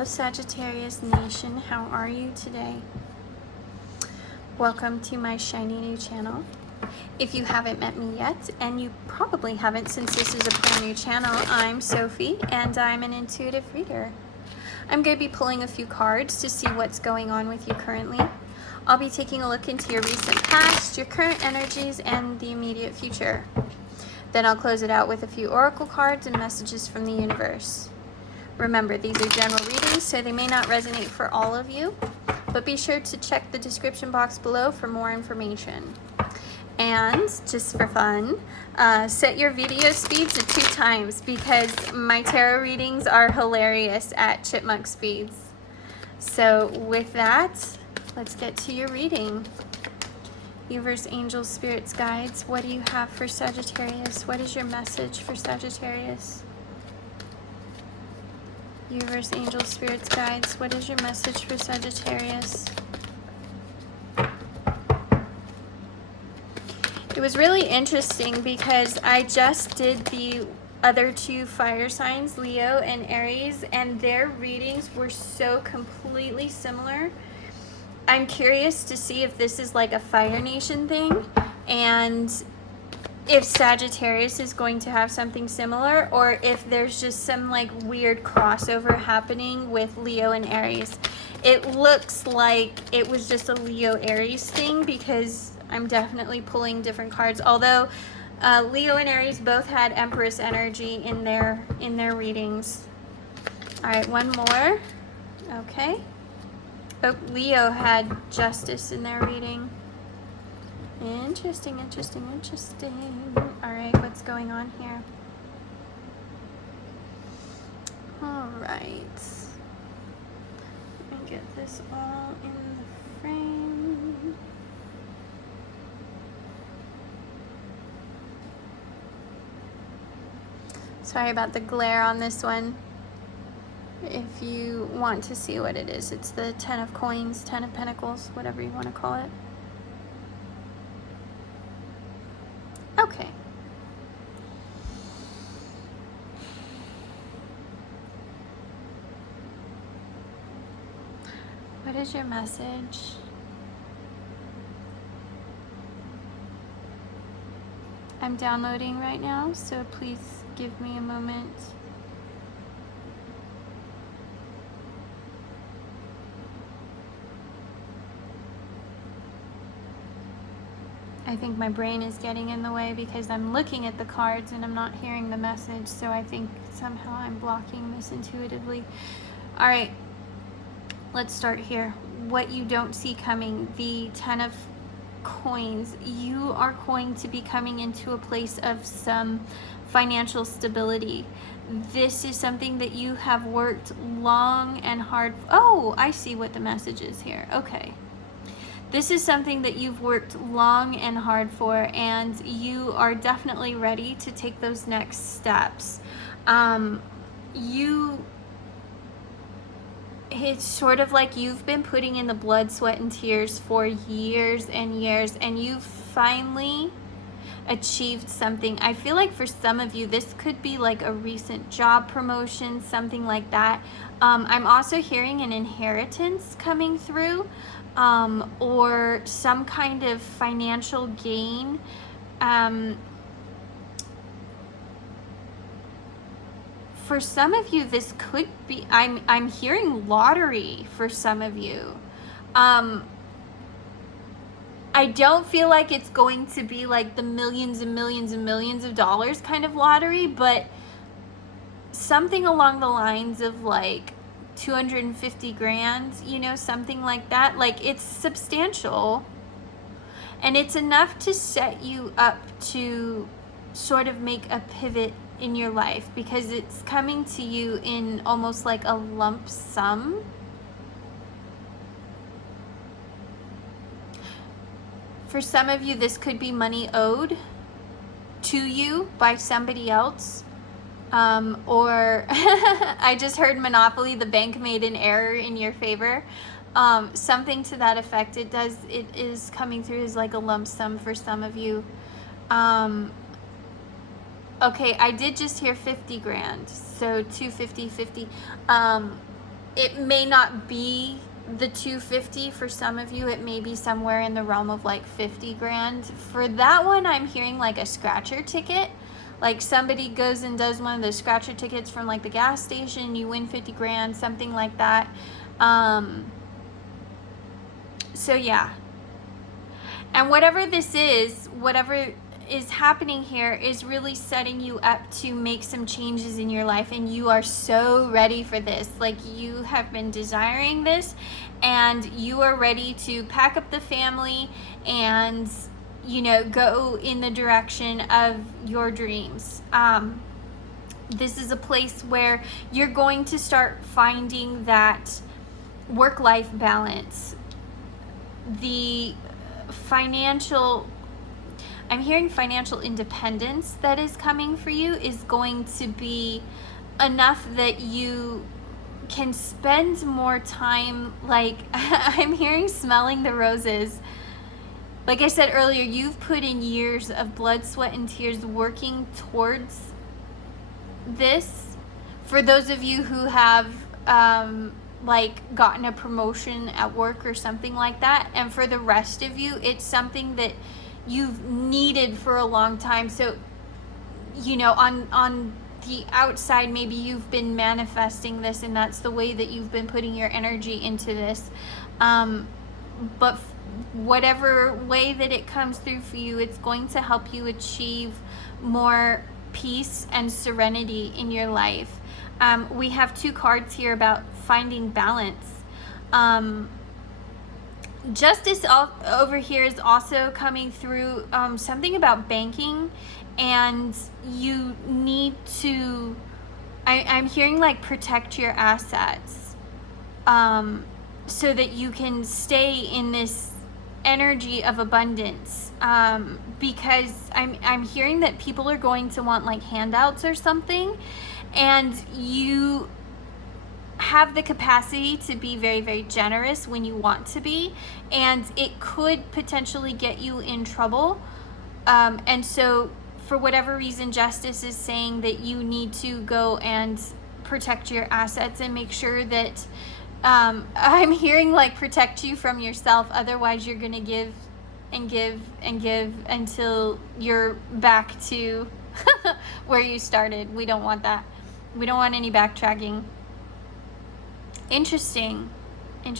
Hello Sagittarius Nation, how are you today? Welcome to my shiny new channel. If you haven't met me yet, and you probably haven't since this is a brand new channel, I'm Sophie and I'm an intuitive reader. I'm going to be pulling a few cards to see what's going on with you currently. I'll be taking a look into your recent past, your current energies, and the immediate future. Then I'll close it out with a few oracle cards and messages from the universe. Remember, these are general readings, so they may not resonate for all of you, but be sure to check the description box below for more information. And just for fun, set your video speed to 2 times because my tarot readings are hilarious at chipmunk speeds. So with that, let's get to your reading. Universe, angels, spirits, guides, what do you have for Sagittarius? What is your message for Sagittarius? Universe, angels, spirits, guides, what is your message for Sagittarius? It was really interesting because I just did the other 2 fire signs, Leo and Aries, and their readings were so completely similar. I'm curious to see if this is like a Fire Nation thing and if Sagittarius is going to have something similar, or if there's just some like weird crossover happening with Leo and Aries. It looks like it was just a Leo Aries thing because I'm definitely pulling different cards, although Leo and Aries both had Empress energy in their readings. All right, one more. Okay. Oh, Leo had Justice in their reading. Interesting, interesting, interesting. All right, what's going on here? All right. Let me get this all in the frame. Sorry about the glare on this one. If you want to see what it is, it's the 10 of coins, 10 of pentacles, whatever you want to call it. Okay. What is your message? I'm downloading right now, so please give me a moment. I think my brain is getting in the way because I'm looking at the cards and I'm not hearing the message, so I think somehow I'm blocking this intuitively. All right, let's start here. What you don't see coming, the 10 of coins. You are going to be coming into a place of some financial stability. This is something that you have worked long and hard. Oh, I see what the message is here. Okay. This is something that you've worked long and hard for, and you are definitely ready to take those next steps. It's sort of like you've been putting in the blood, sweat, and tears for years and years, and you've finally achieved something. I feel like for some of you, this could be like a recent job promotion, something like that. I'm also hearing an inheritance coming through. Or some kind of financial gain. For some of you, this could be, I'm hearing lottery for some of you. I don't feel like it's going to be like the millions and millions and millions of dollars kind of lottery, but something along the lines of like 250 grand, you know, something like that. Like, it's substantial and it's enough to set you up to sort of make a pivot in your life because it's coming to you in almost like a lump sum. For some of you, this could be money owed to you by somebody else. Or I just heard Monopoly, the bank made an error in your favor. Something to that effect. It is coming through as like a lump sum for some of you. Okay, I did just hear 50 grand. So 250, 50. it may not be the 250 for some of you. It may be somewhere in the realm of like 50 grand. For that one, I'm hearing like a scratcher ticket. Like somebody goes and does one of those scratcher tickets from like the gas station, you win 50 grand, something like that. So yeah. And whatever this is, whatever is happening here is really setting you up to make some changes in your life, and you are so ready for this. Like, you have been desiring this, and you are ready to pack up the family and, you know, go in the direction of your dreams. This is a place where you're going to start finding that work-life balance. The financial, I'm hearing financial independence that is coming for you is going to be enough that you can spend more time, like, I'm hearing smelling the roses. Like I said earlier, you've put in years of blood, sweat, and tears working towards this. For those of you who have like gotten a promotion at work or something like that, and for the rest of you, it's something that you've needed for a long time. So, you know, on the outside, maybe you've been manifesting this, and that's the way that you've been putting your energy into this. But whatever way that it comes through for you, it's going to help you achieve more peace and serenity in your life. We have two cards here about finding balance. Justice over here is also coming through, something about banking, and you need to, I'm hearing like protect your assets, so that you can stay in this energy of abundance, because I'm hearing that people are going to want like handouts or something, and you have the capacity to be very, very generous when you want to be, and it could potentially get you in trouble. And so for whatever reason, justice is saying that you need to go and protect your assets and make sure that, I'm hearing like protect you from yourself. Otherwise you're gonna give and give and give until you're back to where you started. We don't want that. We don't want any backtracking. Interesting. All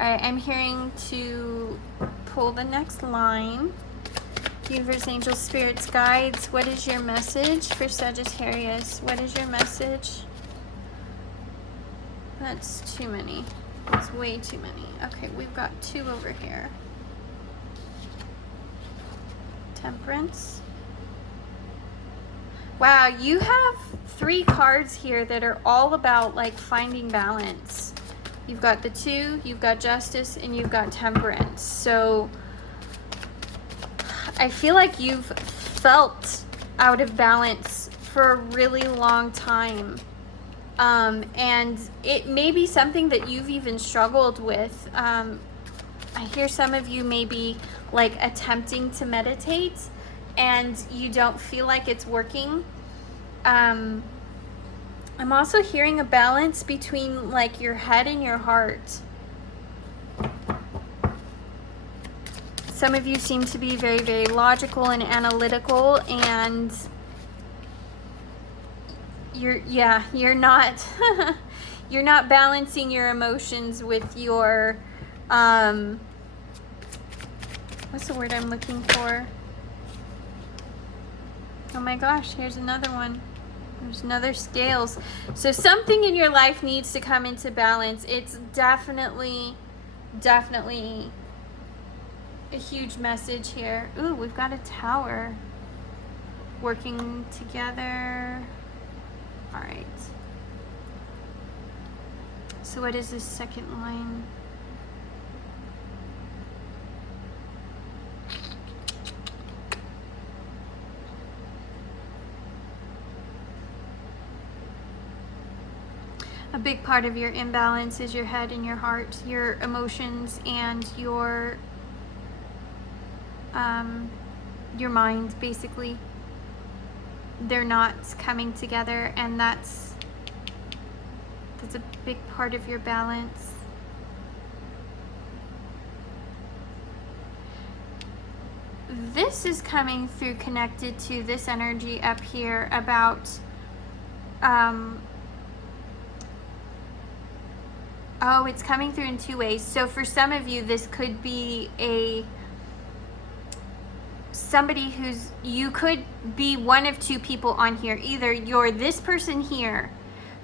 right, I'm hearing to pull the next line. Universe, angels, spirits, guides, what is your message for Sagittarius? What is your message? That's too many. That's way too many. Okay, we've got two over here. Temperance. Wow, you have 3 cards here that are all about like finding balance. You've got the 2, you've got justice, and you've got temperance. So I feel like you've felt out of balance for a really long time. And it may be something that you've even struggled with. I hear some of you may be like attempting to meditate and you don't feel like it's working. I'm also hearing a balance between like your head and your heart. Some of you seem to be very, very logical and analytical, and you're not you're not balancing your emotions with your what's the word I'm looking for? Oh my gosh, here's another one. There's another scales. So something in your life needs to come into balance. It's definitely a huge message here. Ooh, we've got a tower working together. All right. So what is this second line? A big part of your imbalance is your head and your heart, your emotions and your mind, basically. They're not coming together, and that's That's a big part of your balance. This is coming through connected to this energy up here about oh, it's coming through in two ways. So for some of you, this could be somebody who's, you could be one of two people on here. Either you're this person here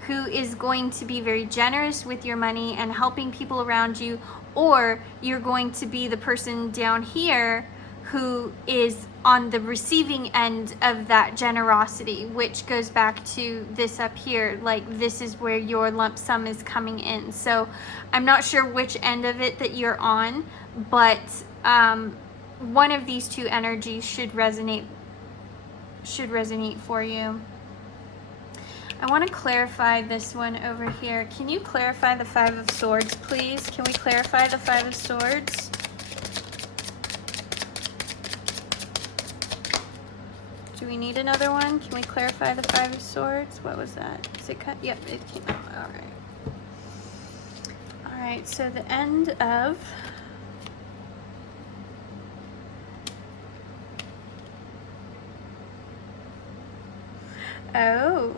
who is going to be very generous with your money and helping people around you, or you're going to be the person down here who is on the receiving end of that generosity, which goes back to this up here, like this is where your lump sum is coming in. So I'm not sure which end of it that you're on, but one of these two energies should resonate for you. I want to clarify this one over here. Can you clarify the Five of Swords, please? Can we clarify the Five of Swords? Do we need another one? Can we clarify the Five of Swords? What was that? Is it cut? Yep, it came out. All right. All right, so the end of oh.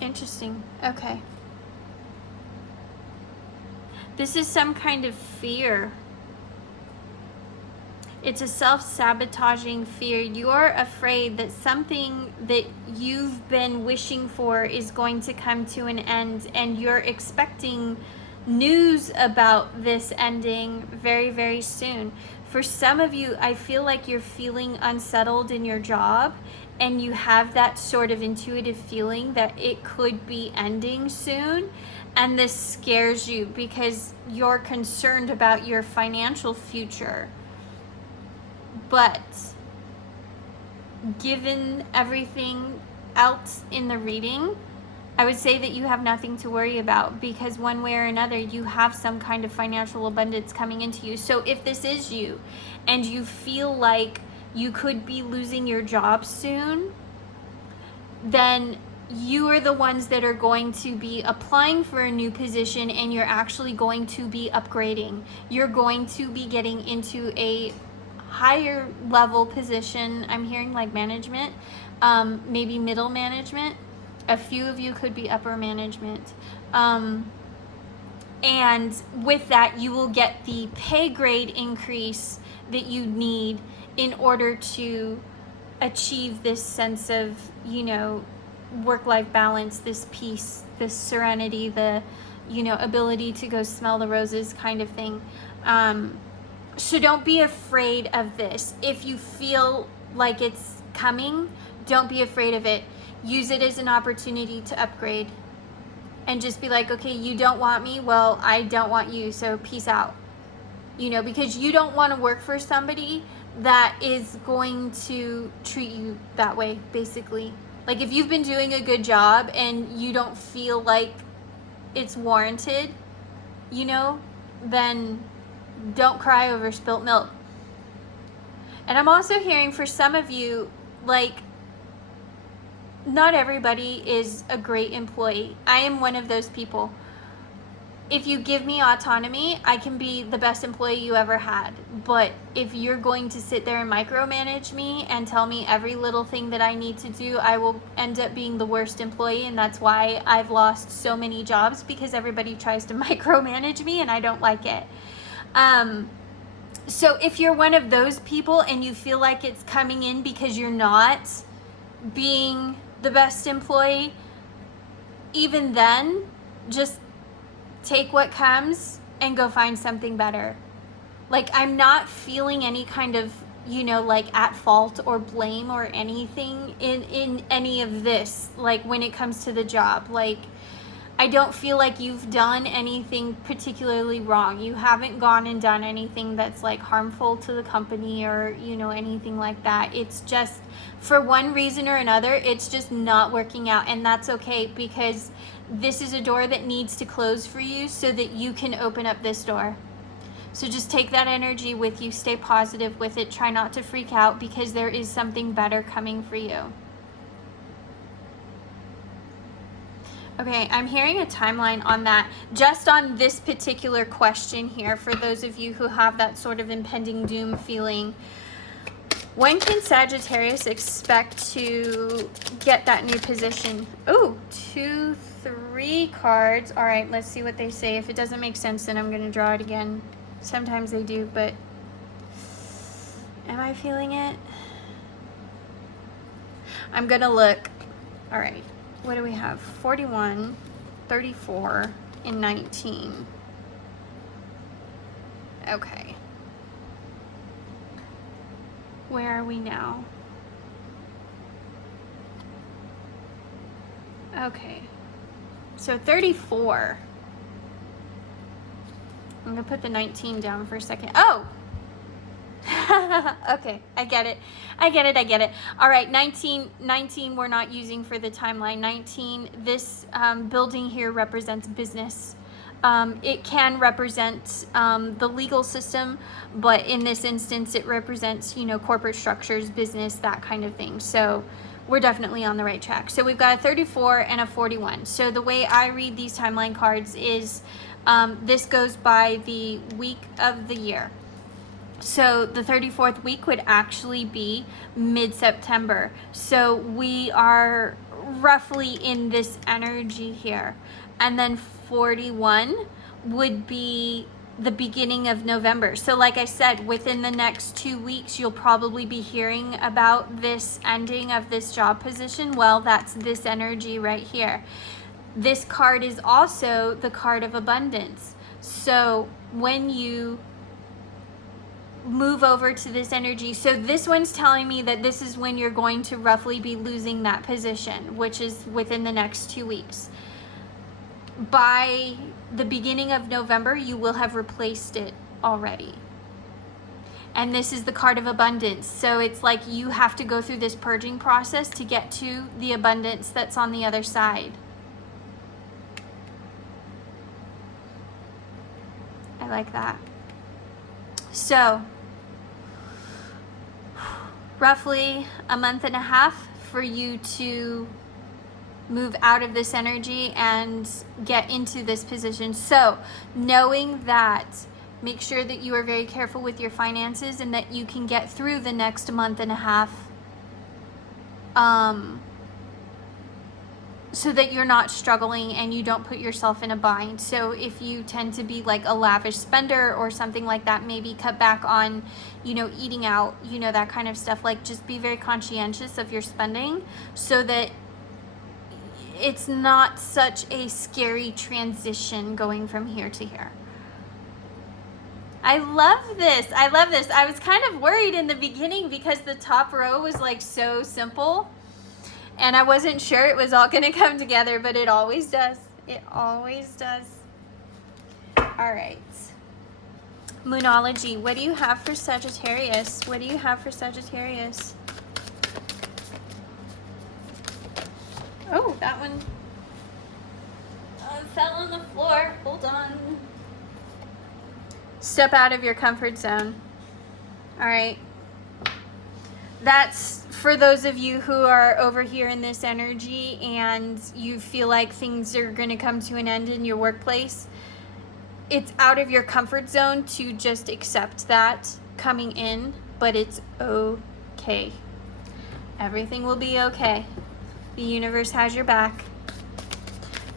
Interesting. Okay. This is some kind of fear. It's a self-sabotaging fear. You're afraid that something that you've been wishing for is going to come to an end, and you're expecting news about this ending very, very soon. For some of you, I feel like you're feeling unsettled in your job, and you have that sort of intuitive feeling that it could be ending soon. And this scares you because you're concerned about your financial future. But given everything else in the reading, I would say that you have nothing to worry about, because one way or another you have some kind of financial abundance coming into you. So if this is you and you feel like you could be losing your job soon, then you are the ones that are going to be applying for a new position, and you're actually going to be upgrading. You're going to be getting into a higher level position. I'm hearing like management, maybe middle management. A few of you could be upper management. And with that, you will get the pay grade increase that you need in order to achieve this sense of, you know, work-life balance, this peace, this serenity, the, you know, ability to go smell the roses kind of thing. So don't be afraid of this. If you feel like it's coming, don't be afraid of it. Use it as an opportunity to upgrade. And just be like, okay, you don't want me, well, I don't want you, so peace out. You know, because you don't want to work for somebody that is going to treat you that way, basically. Like if you've been doing a good job and you don't feel like it's warranted, you know, then don't cry over spilt milk. And I'm also hearing for some of you, like, not everybody is a great employee. I am one of those people. If you give me autonomy, I can be the best employee you ever had. But if you're going to sit there and micromanage me and tell me every little thing that I need to do, I will end up being the worst employee. And that's why I've lost so many jobs, because everybody tries to micromanage me and I don't like it. So if you're one of those people and you feel like it's coming in because you're not being the best employee, even then, just take what comes and go find something better. Like, I'm not feeling any kind of, you know, like at fault or blame or anything in any of this, like when it comes to the job. Like, I don't feel like you've done anything particularly wrong. You haven't gone and done anything that's like harmful to the company or, you know, anything like that. It's just, for one reason or another, it's just not working out, and that's okay, because this is a door that needs to close for you so that you can open up this door. So just take that energy with you, stay positive with it, try not to freak out, because there is something better coming for you. Okay, I'm hearing a timeline on that, just on this particular question here, for those of you who have that sort of impending doom feeling. When can Sagittarius expect to get that new position? Oh, 2, 3 cards. All right, let's see what they say. If it doesn't make sense, then I'm going to draw it again. Sometimes they do, but am I feeling it? I'm going to look. All right, what do we have? 41, 34, and 19. Okay. Where are we now? Okay. So 34. I'm going to put the 19 down for a second. Oh! Okay, I get it. I get it. All right, 19 we're not using for the timeline. 19, this building here represents business. It can represent the legal system, but in this instance, it represents, you know, corporate structures, business, that kind of thing. So we're definitely on the right track. So we've got a 34 and a 41. So the way I read these timeline cards is this goes by the week of the year. So the 34th week would actually be mid-September. So we are roughly in this energy here. And then 41 would be the beginning of November. So like I said, within the next 2 weeks, you'll probably be hearing about this ending of this job position. Well, that's this energy right here. This card is also the card of abundance. So when you move over to this energy, so this one's telling me that this is when you're going to roughly be losing that position, which is within the next 2 weeks. By the beginning of November, you will have replaced it already. And this is the card of abundance. So it's like you have to go through this purging process to get to the abundance that's on the other side. I like that. So roughly a month and a half for you to move out of this energy and get into this position. So knowing that, make sure that you are very careful with your finances and that you can get through the next month and a half, so that you're not struggling and you don't put yourself in a bind. So if you tend to be like a lavish spender or something like that, maybe cut back on, you know, eating out, you know, that kind of stuff. Like just be very conscientious of your spending so that it's not such a scary transition going from here to here. I love this. I love this. I was kind of worried in the beginning because the top row was like so simple. And I wasn't sure it was all going to come together, but it always does. It always does. All right. Moonology. What do you have for Sagittarius? What do you have for Sagittarius? Oh, that one fell on the floor. Hold on. Step out of your comfort zone. All right. That's for those of you who are over here in this energy and you feel like things are going to come to an end in your workplace. It's out of your comfort zone to just accept that coming in, but it's okay. Everything will be okay. The universe has your back.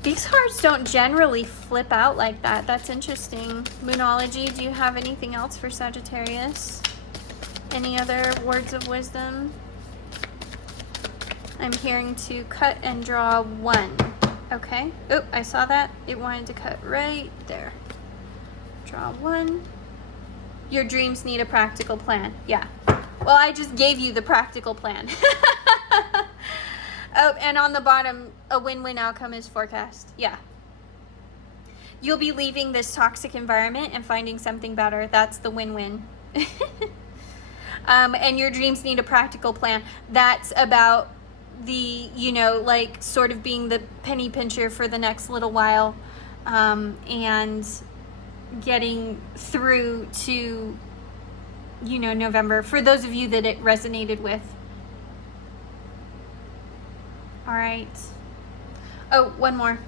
These cards don't generally flip out like that. That's interesting. Moonology, do you have anything else for Sagittarius? Any other words of wisdom? I'm hearing to cut and draw 1. Okay. Oh, I saw that. It wanted to cut right there. Draw 1. Your dreams need a practical plan. Yeah. Well, I just gave you the practical plan. Oh, and on the bottom, a win-win outcome is forecast. Yeah. You'll be leaving this toxic environment and finding something better. That's the win-win. And your dreams need a practical plan. That's about the, you know, like sort of being the penny pincher for the next little while, and getting through to, you know, November, for those of you that it resonated with. All right. Oh, one more.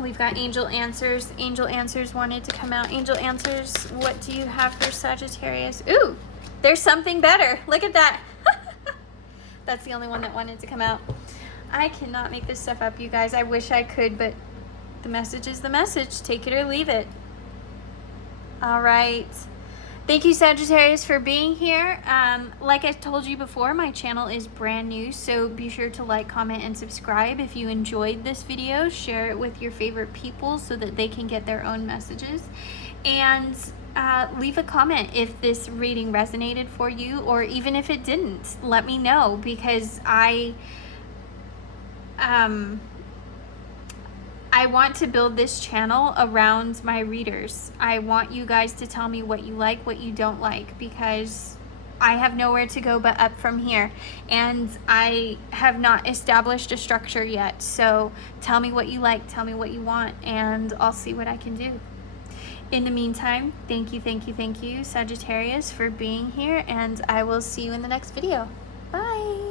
We've got Angel Answers. Angel Answers wanted to come out. Angel Answers, what do you have for Sagittarius? Ooh, there's something better. Look at that. That's the only one that wanted to come out. I cannot make this stuff up, you guys. I wish I could, but the message is the message. Take it or leave it. All right. Thank you, Sagittarius, for being here. Like I told you before, my channel is brand new, so be sure to like, comment, and subscribe. If you enjoyed this video, share it with your favorite people so that they can get their own messages. And leave a comment if this reading resonated for you, or even if it didn't. Let me know, because I want to build this channel around my readers. I want you guys to tell me what you like, what you don't like, because I have nowhere to go but up from here. And I have not established a structure yet. So tell me what you like, tell me what you want, and I'll see what I can do. In the meantime, thank you, Sagittarius, for being here, and I will see you in the next video. Bye.